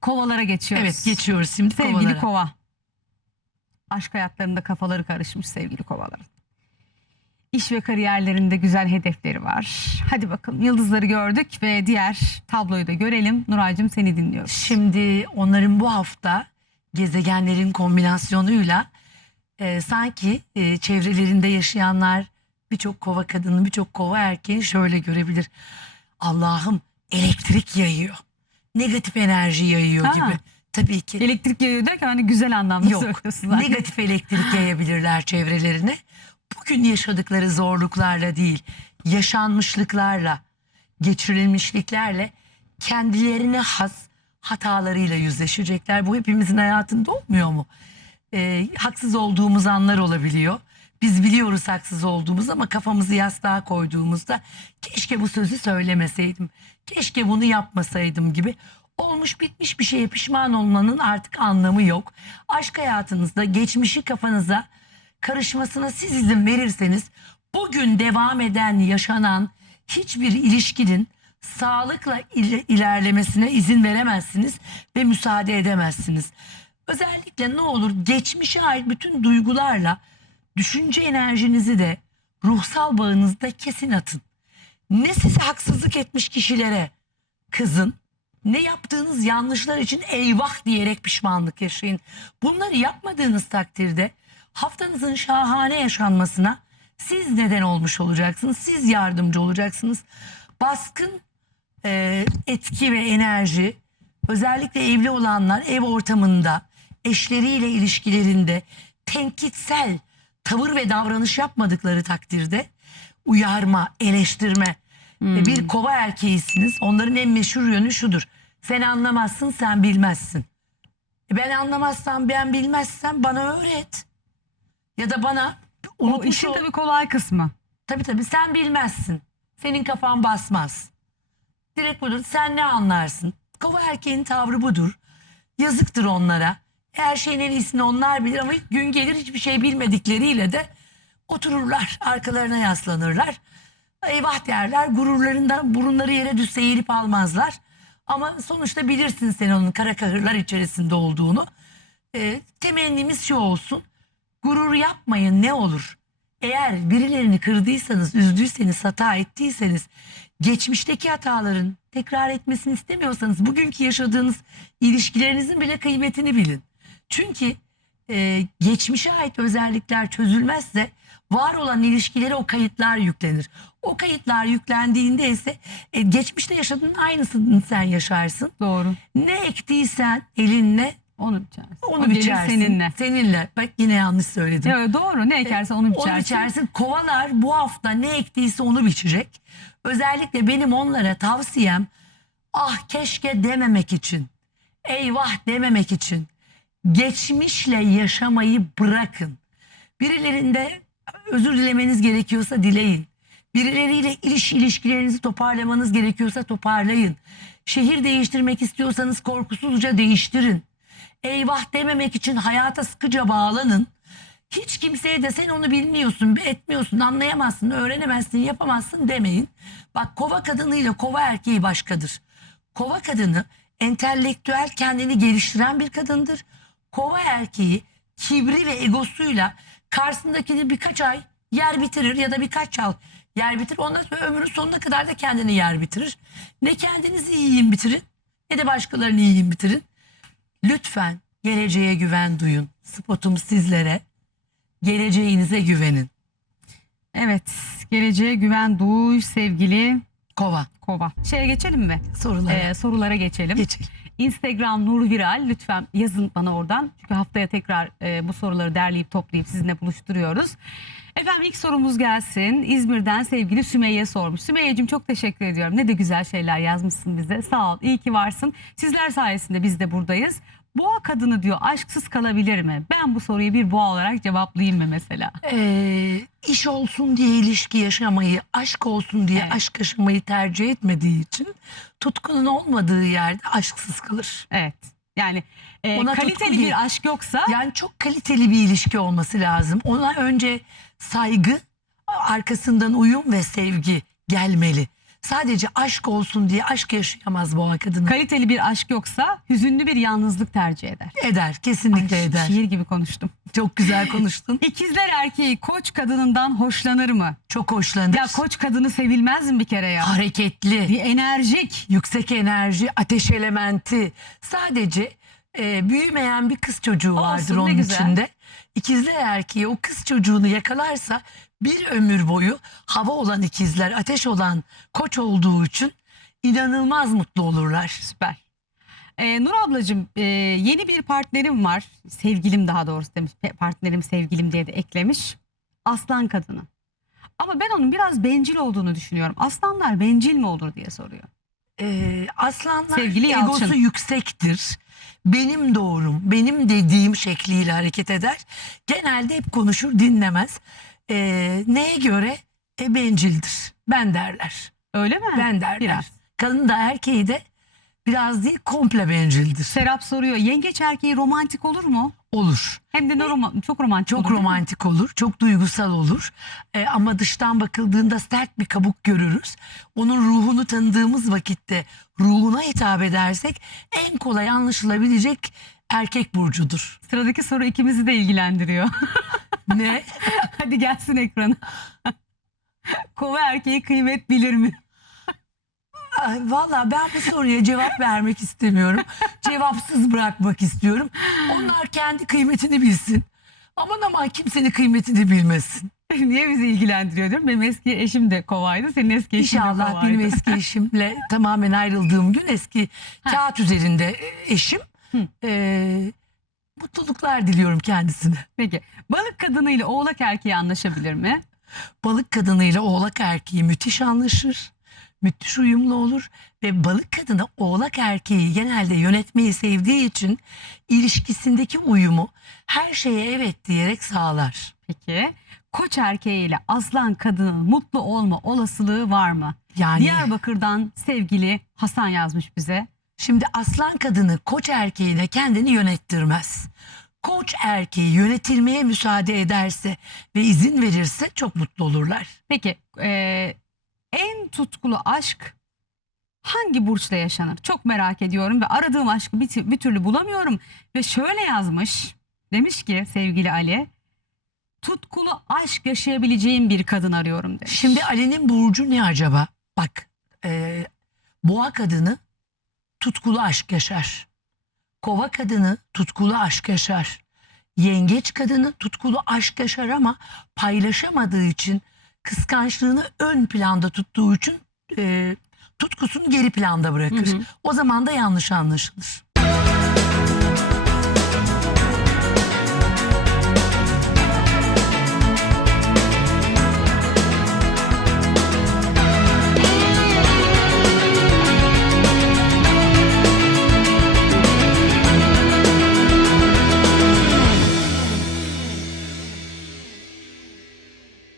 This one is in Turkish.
Kovalara geçiyoruz. Evet geçiyoruz şimdi Sevgili kovalara. kova. Aşk hayatlarında kafaları karışmış sevgili kovaların. İş ve kariyerlerinde güzel hedefleri var. Hadi bakalım yıldızları gördük ve diğer tabloyu da görelim. Nuray'cığım seni dinliyoruz. Şimdi onların bu hafta gezegenlerin kombinasyonuyla e, sanki e, çevrelerinde yaşayanlar birçok kova kadını birçok kova erkeği şöyle görebilir. Allah'ım elektrik yayıyor. Negatif enerji yayıyor Ha. gibi. Tabii ki. Elektrik yayıyor derken hani güzel anlamda Yok. söylüyorsun zaten. Negatif elektrik yayabilirler çevrelerine. Bugün yaşadıkları zorluklarla değil, yaşanmışlıklarla, geçirilmişliklerle kendilerine has hatalarıyla yüzleşecekler. Bu hepimizin hayatında olmuyor mu? Ee, haksız olduğumuz anlar olabiliyor. Biz biliyoruz haksız olduğumuz ama kafamızı yastığa koyduğumuzda keşke bu sözü söylemeseydim. Keşke bunu yapmasaydım gibi. Olmuş bitmiş bir şeye pişman olmanın artık anlamı yok. Aşk hayatınızda geçmişi kafanıza karışmasına siz izin verirseniz bugün devam eden yaşanan hiçbir ilişkinin sağlıkla il- ilerlemesine izin veremezsiniz ve müsaade edemezsiniz. Özellikle ne olur geçmişe ait bütün duygularla düşünce enerjinizi de ruhsal bağınızda kesin atın. Ne size haksızlık etmiş kişilere kızın ne yaptığınız yanlışlar için eyvah diyerek pişmanlık yaşayın. Bunları yapmadığınız takdirde haftanızın şahane yaşanmasına siz neden olmuş olacaksınız. Siz yardımcı olacaksınız. Baskın e, etki ve enerji özellikle evli olanlar ev ortamında eşleriyle ilişkilerinde tenkitsel tavır ve davranış yapmadıkları takdirde uyarma, eleştirme e, bir kova erkeğisiniz. Onların en meşhur yönü şudur. Sen anlamazsın, sen bilmezsin. E, Ben anlamazsam, ben bilmezsem bana öğret. Ya da bana O unutmuş işin ol- tabii kolay kısmı. Tabii tabii sen bilmezsin. Senin kafan basmaz. Direkt budur. Sen ne anlarsın? Kova erkeğin tavrı budur. Yazıktır onlara. Her şeyin en iyisini onlar bilir ama gün gelir hiçbir şey bilmedikleriyle de otururlar. Arkalarına yaslanırlar. Eyvah derler. Gururlarından burunları yere düşse eğilip almazlar. Ama sonuçta bilirsin sen onun kara kahırlar içerisinde olduğunu. Ee, temennimiz şu olsun. Gurur yapmayın ne olur. Eğer birilerini kırdıysanız, üzdüyseniz, hata ettiyseniz, geçmişteki hataların tekrar etmesini istemiyorsanız, bugünkü yaşadığınız ilişkilerinizin bile kıymetini bilin. Çünkü e, geçmişe ait özellikler çözülmezse var olan ilişkilere o kayıtlar yüklenir. O kayıtlar yüklendiğinde ise e, geçmişte yaşadığın aynısını sen yaşarsın. Doğru. Ne ektiysen elinle Onu biçersin. onu O biçersin. seninle. Seninle. Bak yine yanlış söyledim. Ya, doğru ne ekersen onu biçersin. Onu biçersin. Kovalar bu hafta ne ektiyse onu biçecek. Özellikle benim onlara tavsiyem ah keşke dememek için. Eyvah dememek için. Geçmişle yaşamayı bırakın. Birilerinde özür dilemeniz gerekiyorsa dileyin. Birileriyle iliş ilişkilerinizi toparlamanız gerekiyorsa toparlayın. Şehir değiştirmek istiyorsanız korkusuzca değiştirin. Eyvah dememek için hayata sıkıca bağlanın. Hiç kimseye de sen onu bilmiyorsun, etmiyorsun, anlayamazsın, öğrenemezsin, yapamazsın demeyin. Bak kova kadınıyla kova erkeği başkadır. Kova kadını entelektüel kendini geliştiren bir kadındır. Kova erkeği kibri ve egosuyla karşısındakini birkaç ay yer bitirir ya da birkaç yıl yer bitirir. Ondan sonra ömrünün sonuna kadar da kendini yer bitirir. Ne kendinizi yiyin bitirin ne de başkalarını yiyin bitirin. Lütfen geleceğe güven duyun. Spotum sizlere. Geleceğinize güvenin. Evet geleceğe güven duy sevgili Kova. kova. Şeye geçelim mi? Sorulara. Ee, sorulara geçelim. Geçelim. Instagram Nur Viral lütfen yazın bana oradan. Çünkü haftaya tekrar e, bu soruları derleyip toplayıp sizinle buluşturuyoruz. Efendim ilk sorumuz gelsin. İzmir'den sevgili Sümeyye sormuş. Sümeyye'cim çok teşekkür ediyorum. Ne de güzel şeyler yazmışsın bize. Sağ ol. İyi ki varsın. Sizler sayesinde biz de buradayız. Boğa kadını diyor aşksız kalabilir mi? Ben bu soruyu bir boğa olarak cevaplayayım mı mesela? Ee, iş olsun diye ilişki yaşamayı, aşk olsun diye Evet. aşk yaşamayı tercih etmediği için tutkunun olmadığı yerde aşksız kalır. Evet. Yani e, Ona tutku kaliteli değil. bir aşk yoksa Yani çok kaliteli bir ilişki olması lazım. Ona önce saygı, arkasından uyum ve sevgi gelmeli. Sadece aşk olsun diye aşk yaşayamaz boğa kadını. Kaliteli bir aşk yoksa hüzünlü bir yalnızlık tercih eder. eder, kesinlikle Ay, eder. Şiir gibi konuştum. Çok güzel konuştun. İkizler erkeği koç kadınından hoşlanır mı? Çok hoşlanır. Ya koç kadını sevilmez mi bir kere ya? Hareketli. Bir enerjik. yüksek enerji, ateş elementi. Sadece e, büyümeyen bir kız çocuğu Olsun, vardır ne onun güzel. içinde. İkizler erkeği o kız çocuğunu yakalarsa bir ömür boyu hava olan ikizler, ateş olan koç olduğu için inanılmaz mutlu olurlar. Süper. Ee, Nur ablacığım e, yeni bir partnerim var. Sevgilim daha doğrusu demiş. Pe- Partnerim sevgilim diye de eklemiş. Aslan kadını. Ama ben onun biraz bencil olduğunu düşünüyorum. Aslanlar bencil mi olur diye soruyor. Ee, aslanlar Sevgili egosu Yalçın. yüksektir. Benim doğrum, benim dediğim şekliyle hareket eder. Genelde hep konuşur, dinlemez. Ee, neye göre? E, bencildir. Ben derler. Öyle mi? Ben derler. Biraz. Kadın da erkeği de biraz değil komple bencildir. Serap soruyor. Yengeç erkeği romantik olur mu? Olur. Hem de ne roman- çok romantik Çok olur. romantik olur. Çok duygusal olur. Ee, ama dıştan bakıldığında sert bir kabuk görürüz. Onun ruhunu tanıdığımız vakitte ruhuna hitap edersek en kolay anlaşılabilecek erkek burcudur. Sıradaki soru ikimizi de ilgilendiriyor. Ne? Hadi gelsin ekrana. Kova erkeği kıymet bilir mi? Ay, Valla ben bu soruya cevap vermek istemiyorum. Cevapsız bırakmak istiyorum. Onlar kendi kıymetini bilsin. Aman aman kimsenin kıymetini bilmesin. Niye bizi ilgilendiriyor diyorum. Benim eski eşim de kovaydı. Senin eski eşin de İnşallah kovaydı. benim eski eşimle tamamen ayrıldığım gün eski kağıt üzerinde e, eşim. Hı. Mutluluklar diliyorum kendisine. Peki balık kadını ile oğlak erkeği anlaşabilir mi? Balık kadınıyla oğlak erkeği müthiş anlaşır. Müthiş uyumlu olur ve balık kadını oğlak erkeği genelde yönetmeyi sevdiği için ilişkisindeki uyumu her şeye evet diyerek sağlar. Peki koç erkeği ile aslan kadının mutlu olma olasılığı var mı? Yani Diyarbakır'dan sevgili Hasan yazmış bize. Şimdi aslan kadını koç erkeğine kendini yönettirmez. Koç erkeği yönetilmeye müsaade ederse ve izin verirse çok mutlu olurlar. Peki e, en tutkulu aşk hangi burçta yaşanır? Çok merak ediyorum ve aradığım aşkı bir, bir türlü bulamıyorum. Ve şöyle yazmış, demiş ki sevgili Ali, tutkulu aşk yaşayabileceğim bir kadın arıyorum demiş. Şimdi Ali'nin burcu ne acaba? Bak e, boğa kadını tutkulu aşk yaşar. Kova kadını tutkulu aşk yaşar. Yengeç kadını tutkulu aşk yaşar ama paylaşamadığı için kıskançlığını ön planda tuttuğu için e, tutkusunu geri planda bırakır. Hı hı. O zaman da yanlış anlaşılır.